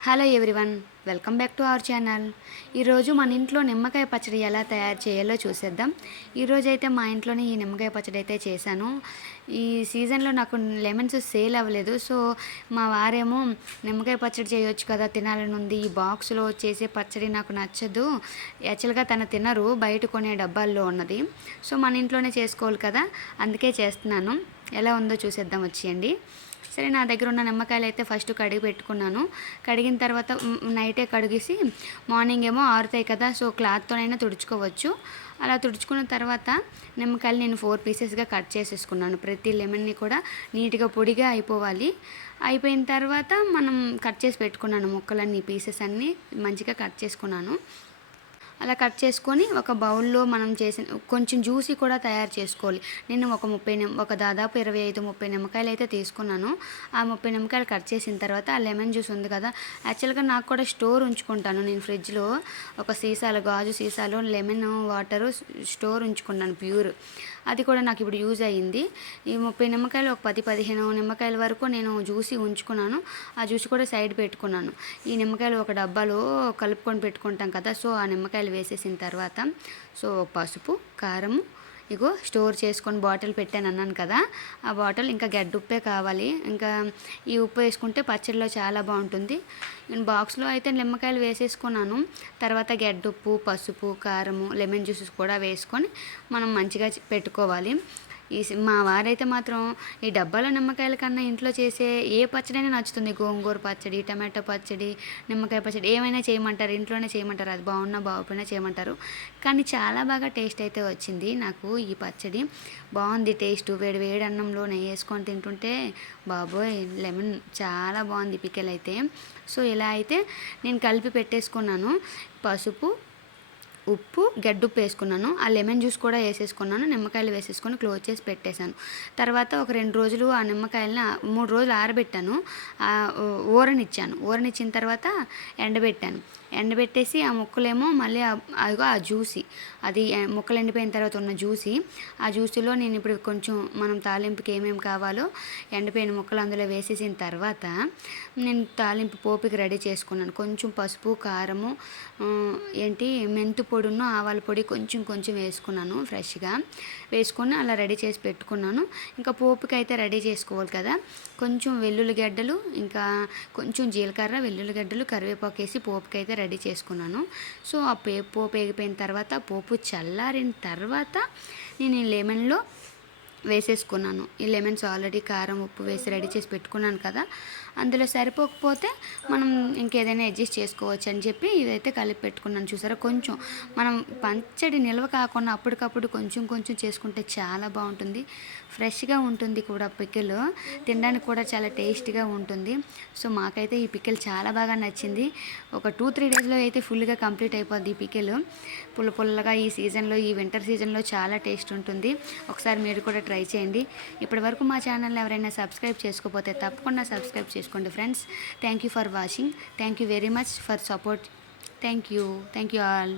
Hello everyone, welcome back to our channel. ఈరోజు మన ఇంట్లో నిమ్మకాయ పచ్చడి ఎలా తయారు చేయాలో చూసేద్దాం. ఈరోజైతే మా ఇంట్లోనే ఈ నిమ్మకాయ పచ్చడి అయితే చేశాను. ఈ సీజన్లో నాకు లెమన్స్ సేల్ అవ్వలేదు. సో మా వారేమో నిమ్మకాయ పచ్చడి చేయొచ్చు కదా, తినాలని ఉంది, ఈ బాక్స్లో చేసే పచ్చడి నాకు నచ్చదు, యాక్చువల్గా తను తినరు, బయట కొనే డబ్బాల్లో ఉన్నది. సో మన ఇంట్లోనే చేసుకోవాలి కదా, అందుకే చేస్తున్నాను. ఎలా ఉందో చూసేద్దాం వచ్చేయండి. సరే, నా దగ్గర ఉన్న నిమ్మకాయలు అయితే ఫస్ట్ కడిగి పెట్టుకున్నాను. కడిగిన తర్వాత నైటే కడిగేసి మార్నింగ్ ఏమో ఆరుతాయి కదా, సో క్లాత్తోనైనా తుడుచుకోవచ్చు. అలా తుడుచుకున్న తర్వాత నిమ్మకాయలు నేను 4 పీసెస్గా కట్ చేసేసుకున్నాను. ప్రతి లెమన్ని కూడా నీట్గా పొడిగా అయిపోవాలి. అయిపోయిన తర్వాత మనం కట్ చేసి పెట్టుకున్నాను ముక్కలన్నీ, పీసెస్ అన్నీ మంచిగా కట్ చేసుకున్నాను. అలా కట్ చేసుకొని ఒక బౌల్లో మనం చేసిన కొంచెం జ్యూసీ కూడా తయారు చేసుకోవాలి. నేను ఒక దాదాపు 25-30 నిమ్మకాయలు అయితే తీసుకున్నాను. ఆ 30 నిమ్మకాయలు కట్ చేసిన తర్వాత ఆ లెమన్ జ్యూస్ ఉంది కదా, యాక్చువల్గా నాకు కూడా స్టోర్ ఉంచుకుంటాను నేను ఫ్రిడ్జ్లో. ఒక గాజు సీసాలో లెమన్ వాటరు స్టోర్ ఉంచుకున్నాను ప్యూర్. అది కూడా నాకు ఇప్పుడు యూజ్ అయ్యింది. ఈ 30 నిమ్మకాయలు ఒక 10-15 నిమ్మకాయల వరకు నేను జ్యూసీ ఉంచుకున్నాను. ఆ జ్యూస్ కూడా సైడ్ పెట్టుకున్నాను. ఈ నిమ్మకాయలు ఒక డబ్బాలో కలుపుకొని పెట్టుకుంటాం కదా, సో ఆ నిమ్మకాయలు వేసేసిన తర్వాత పసుపు, కారం, ఇగో స్టోర్ చేసుకొని బాటిల్ పెట్టాను అన్నాను కదా, ఆ బాటిల్ ఇంకా గడ్డుప్పే కావాలి. ఇంకా ఈ ఉప్పు వేసుకుంటే పచ్చడిలో చాలా బాగుంటుంది. నేను బాక్స్లో అయితే నిమ్మకాయలు వేసేసుకున్నాను. తర్వాత గడ్డుప్పు, పసుపు, కారము, లెమన్ జ్యూసెస్ కూడా వేసుకొని మనం మంచిగా పెట్టుకోవాలి. మా వారైతే మాత్రం ఈ డబ్బాలో నిమ్మకాయల కన్నా ఇంట్లో చేసే ఏ పచ్చడైనా నచ్చుతుంది. గోంగూర పచ్చడి, టమాటో పచ్చడి, నిమ్మకాయ పచ్చడి ఏమైనా చేయమంటారు, ఇంట్లోనే చేయమంటారు. అది బాగున్నా బాగుపోయినా చేయమంటారు. కానీ చాలా బాగా టేస్ట్ అయితే వచ్చింది నాకు ఈ పచ్చడి. బాగుంది టేస్ట్. వేడి వేడి అన్నంలో నెయ్యి వేసుకొని తింటుంటే బాబోయ్, లెమన్ చాలా బాగుంది పికెల్ అయితే. సో ఇలా అయితే నేను కలిపి పెట్టేసుకున్నాను. పసుపు, ఉప్పు, గడ్డుప్పు వేసుకున్నాను. ఆ లెమన్ జ్యూస్ కూడా వేసేసుకున్నాను. నిమ్మకాయలు వేసేసుకొని క్లోజ్ చేసి పెట్టేశాను. తర్వాత ఒక 2 రోజులు ఆ నిమ్మకాయలని 3 రోజులు ఆరబెట్టాను. ఊరనిచ్చిన తర్వాత ఎండబెట్టేసి ఆ ముక్కలేమో మళ్ళీ ఆ జ్యూసీ, అది ముక్కలు ఎండిపోయిన తర్వాత ఉన్న ఆ జ్యూసీలో నేను ఇప్పుడు కొంచెం మనం తాలింపుకి ఏమేమి కావాలో ఎండిపోయిన ముక్కలు అందులో వేసేసిన తర్వాత నేను తాలింపు పోపుకి రెడీ చేసుకున్నాను. కొంచెం పసుపు, కారము, మెంతు పొడును, ఆవాల పొడి కొంచెం వేసుకున్నాను. ఫ్రెష్గా వేసుకొని అలా రెడీ చేసి పెట్టుకున్నాను. ఇంకా పోపుకి అయితే రెడీ చేసుకోవాలి కదా, కొంచెం వెల్లుల్లి గడ్డలు, ఇంకా కొంచెం జీలకర్ర, వెల్లుల్లి గడ్డలు, కరివేపాకు వేసి పోపుకి అయితే రెడీ చేసుకున్నాను. సో ఆ పోపు వేగిపోయిన తర్వాత, పోపు చల్లారిన తర్వాత నేను ఈ లెమన్లో వేసేసుకున్నాను. ఈ లెమన్స్ ఆల్రెడీ కారం, ఉప్పు వేసి రెడీ చేసి పెట్టుకున్నాను కదా, అందులో సరిపోకపోతే మనం ఇంకేదైనా అడ్జస్ట్ చేసుకోవచ్చు అని చెప్పి ఇదైతే కలిపి పెట్టుకున్నాను. చూసారా, కొంచెం మనం పచ్చడి నిల్వ కాకుండా అప్పటికప్పుడు కొంచెం చేసుకుంటే చాలా బాగుంటుంది. ఫ్రెష్గా ఉంటుంది కూడా పికిల్, తినడానికి కూడా చాలా టేస్ట్గా ఉంటుంది. సో మాకైతే ఈ పికిల్ చాలా బాగా నచ్చింది. ఒక 2-3 డేస్లో అయితే ఫుల్గా కంప్లీట్ అయిపోద్ది ఈ పికిల్. పుల్లగా ఈ సీజన్లో, ఈ వింటర్ సీజన్లో చాలా టేస్ట్ ఉంటుంది. ఒకసారి మీరు కూడా ట్రై చేయండి. ఇప్పటి వరకు మా ఛానల్ ఎవరైనా సబ్స్క్రైబ్ చేసుకోకపోతే తప్పకుండా సబ్స్క్రైబ్ చేసుకోండి friends. Thank you for watching. Thank you very much for support. Thank you all.